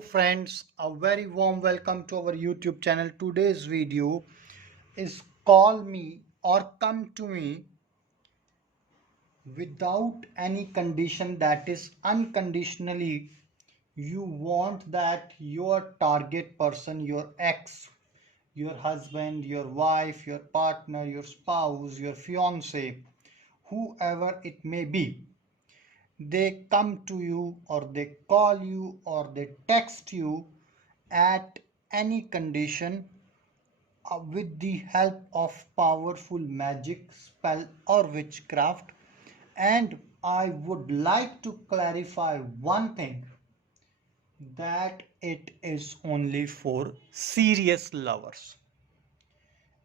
Friends, a very warm welcome to our YouTube channel. Today's video is call me or come to me without any condition, that is unconditionally. You want that your target person, your ex, your husband, your wife, your partner, your spouse, your fiance, whoever it may be, they come to you or they call you or they text you at any condition with the help of powerful magic spell or witchcraft. And I would like to clarify one thing, that it is only for serious lovers.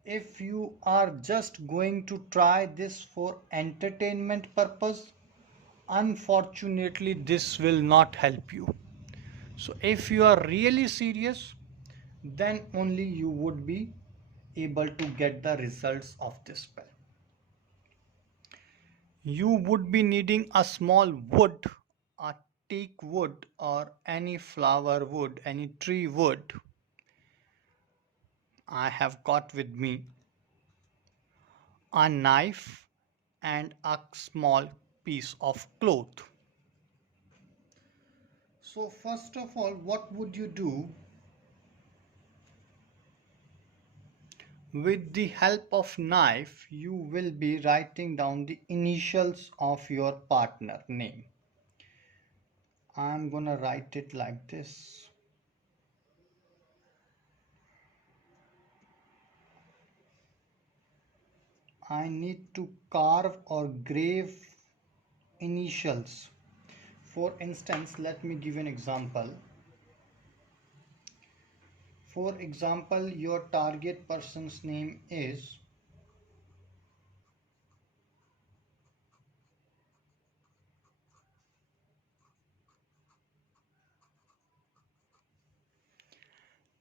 If you are just going to try this for entertainment purpose, unfortunately this will not help you. So if you are really serious, then only you would be able to get the results of this spell. You would be needing a small wood, a teak wood or any flower wood, any tree wood. I have got with me a knife and a small piece of cloth. So first of all, what would you do? With the help of knife, you will be writing down the initials of your partner name. I'm gonna write it like this. I need to carve or grave initials. For instance, let me give an example. For example, your target person's name is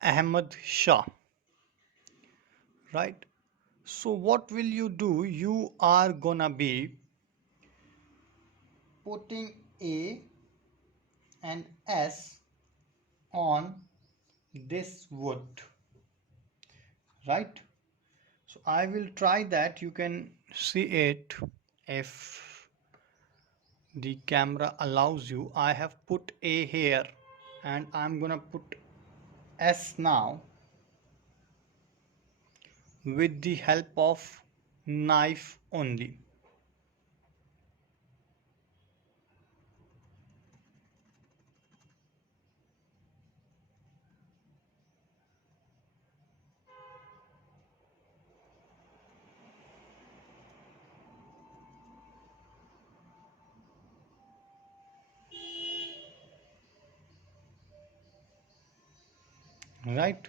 Ahmed Shah, right? So what will you do? You are gonna be putting A and S on this wood, right? So I will try that. You can see it if the camera allows you. I have put A here and I'm gonna put S now with the help of knife only. Right,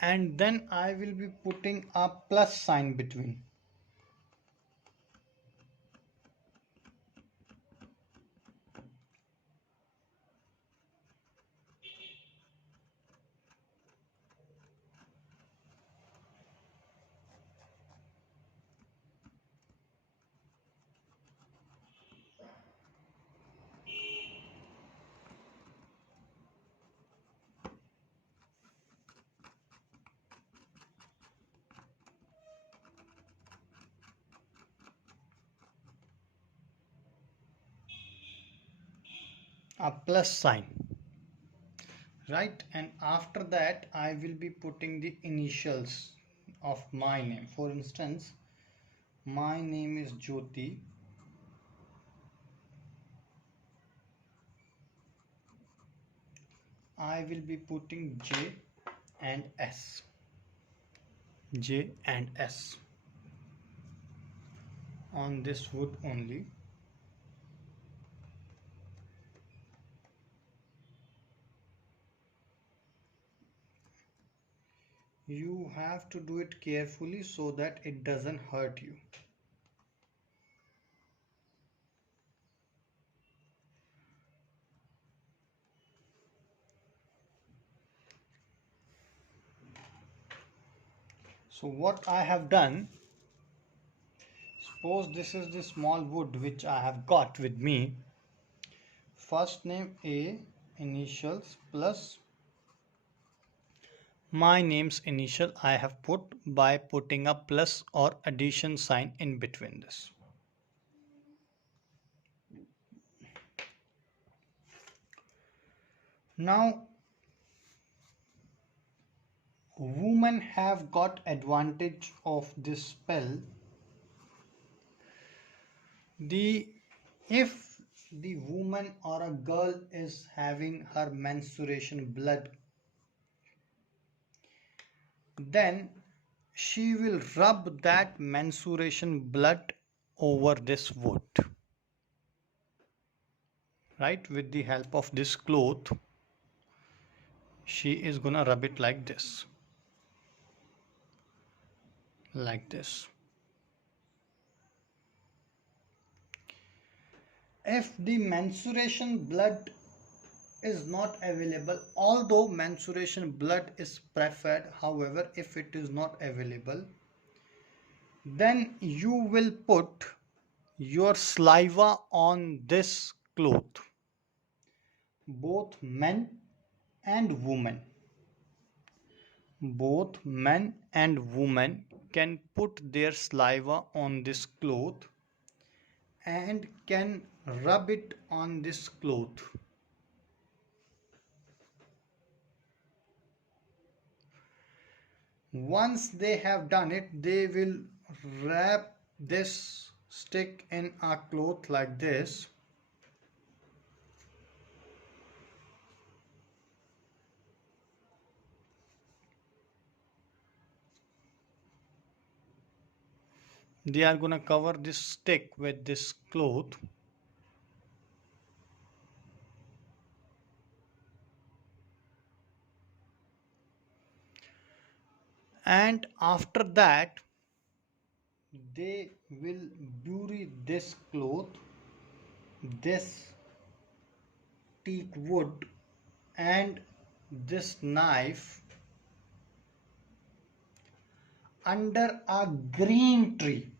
and then I will be putting a plus sign between. A plus sign, right? And after that I will be putting the initials of my name. For instance, my name is Jyoti. I will be putting and S J and S on this wood only. You have to do it carefully so that it doesn't hurt you. So what I have done, suppose this is the small wood which I have got with me. First name A initials plus my name's initial I have put by putting a plus or addition sign in between this. Now women have got advantage of this spell. The if the woman or a girl is having her menstruation blood, then she will rub that menstruation blood over this wood, right? With the help of this cloth, she is gonna rub it like this, like this. If the menstruation blood is not available, although menstruation blood is preferred, however, if it is not available, then you will put your saliva on this cloth. Both men and women, both men and women can put their saliva on this cloth and can rub it on this cloth. Once they have done it, they will wrap this stick in a cloth like this. They are gonna cover this stick with this cloth. And after that, they will bury this cloth, this teak wood, and this knife under a green tree.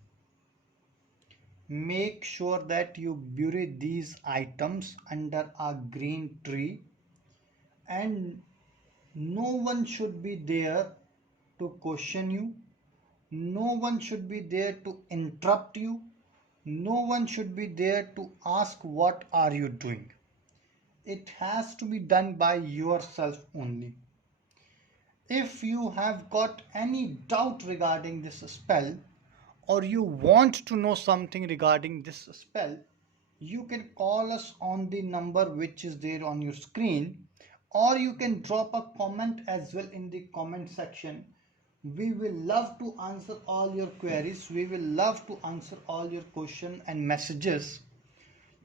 Make sure that you bury these items under a green tree, and no one should be there to question you. No one should be there to interrupt you. No one should be there to ask what are you doing. It has to be done by yourself only. If you have got any doubt regarding this spell, or you want to know something regarding this spell, you can call us on the number which is there on your screen, or you can drop a comment as well in the comment section. We will love to answer all your queries. We will love to answer all your questions and messages.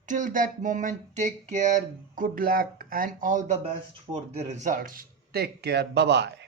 Till that moment, take care, good luck, and all the best for the results. Take care. Bye bye.